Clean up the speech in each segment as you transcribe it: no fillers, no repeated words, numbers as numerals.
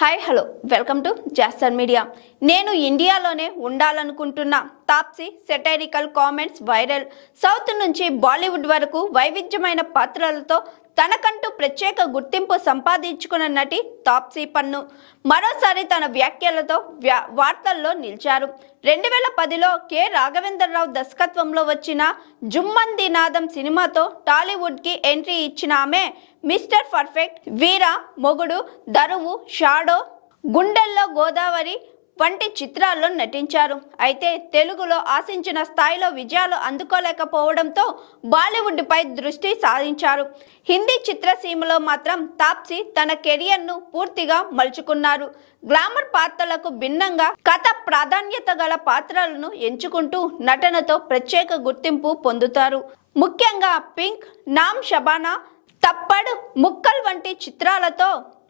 Hi hello welcome to జాస్టర్ media. నేను ఇండియాలోనే ఉండాలనుకుంటున్నా. Taapsee satirical comments viral. South నుంచి బాలీవుడ్ వరకు వైవిధ్యమైన పాత్రలతో తనకంటూ ప్రత్యేక గుర్తింపు సంపాదించుకున్న నటి తాప్సీ పన్ను మరోసారి తన వ్యాఖ్యలతో వార్తల్లో నిలిచారు. 2010లో కె రాఘవేంద్రరావు దర్శకత్వంలో వచ్చిన జుమ్మంది నాదం సినిమాతో టాలీవుడ్కి ఎంట్రీ ఇచ్చిన ఆమె మిస్టర్ పర్ఫెక్ట్, వీర, మొగుడు, దరువు, షాడో, గుండెల్లో గోదావరి వంటి చిత్రాల్లో నటించారు. అయితే తెలుగులో ఆశించిన స్థాయిలో విజయాలు అందుకోలేకపోవడంతో బాలీవుడ్పై దృష్టి సారించారు. హిందీ చిత్రసీమలో మాత్రం తాప్సీ తన కెరియర్ను పూర్తిగా మలుచుకున్నారు. గ్లామర్ పాత్రలకు భిన్నంగా కథ ప్రాధాన్యత గల పాత్రలను ఎంచుకుంటూ నటనతో ప్రత్యేక గుర్తింపు పొందుతారు. ముఖ్యంగా పింక్, నామ్ షబానా, తప్పడ్, ముక్కల్ వంటి చిత్రాలతో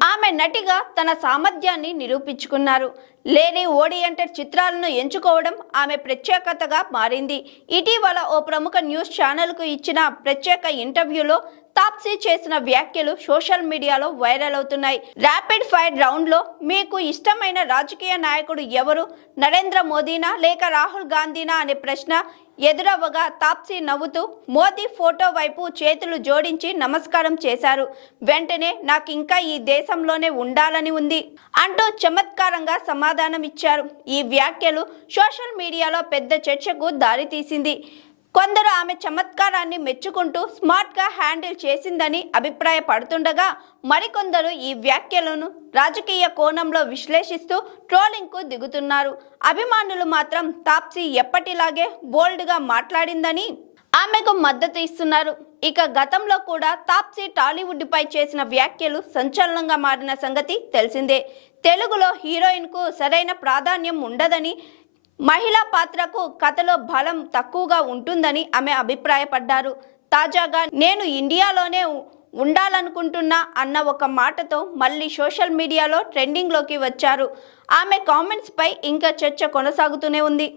ఆమె నటిగా తన సామర్థ్యాన్ని నిరూపించుకున్నారు. లేడీ ఓరియంటెడ్ చిత్రాలను ఎంచుకోవడం ఆమె ప్రత్యేకతగా మారింది. ఇటీవల ఓ ప్రముఖ న్యూస్ ఛానల్కు ఇచ్చిన ప్రత్యేక ఇంటర్వ్యూలో తాప్సీ చేసిన వ్యాఖ్యలు సోషల్ మీడియాలో వైరల్ అవుతున్నాయి. ర్యాపిడ్ ఫైర్ రౌండ్లో మీకు ఇష్టమైన రాజకీయ నాయకుడు ఎవరు? నరేంద్ర మోదీనా లేక రాహుల్ గాంధీనా అనే ప్రశ్న ఎదురవ్వగా తాప్సీ నవ్వుతూ మోదీ ఫోటో వైపు చేతులు జోడించి నమస్కారం చేశారు. వెంటనే నాకు ఇంకా ఈ దేశంలోనే ఉండాలని ఉంది అంటూ చమత్కారంగా సమాధానం ఇచ్చారు. ఈ వ్యాఖ్యలు సోషల్ మీడియాలో పెద్ద చర్చకు దారితీసింది. కొందరు ఆమె చమత్కారాన్ని మెచ్చుకుంటూ స్మార్ట్గా హ్యాండిల్ చేసిందని అభిప్రాయపడుతుండగా మరికొందరు ఈ వ్యాఖ్యలను రాజకీయ కోణంలో విశ్లేషిస్తూ ట్రోలింగ్కు దిగుతున్నారు. అభిమానులు మాత్రం తాప్సీ ఎప్పటిలాగే బోల్డ్గా మాట్లాడిందని ఆమెకు మద్దతు ఇస్తున్నారు. ఇక గతంలో కూడా తాప్సీ టాలీవుడ్పై చేసిన వ్యాఖ్యలు సంచలనంగా మారిన సంగతి తెలిసిందే. తెలుగులో హీరోయిన్కు సరైన ప్రాధాన్యం ఉండదని, మహిళా పాత్రకు కథలో బలం తక్కువగా ఉంటుందని ఆమె అభిప్రాయపడ్డారు. తాజాగా నేను ఇండియాలోనే ఉండాలనుకుంటున్నా అన్న ఒక మాటతో మళ్ళీ సోషల్ మీడియాలో ట్రెండింగ్లోకి వచ్చారు. ఆమె కామెంట్స్పై ఇంకా చర్చ కొనసాగుతూనే ఉంది.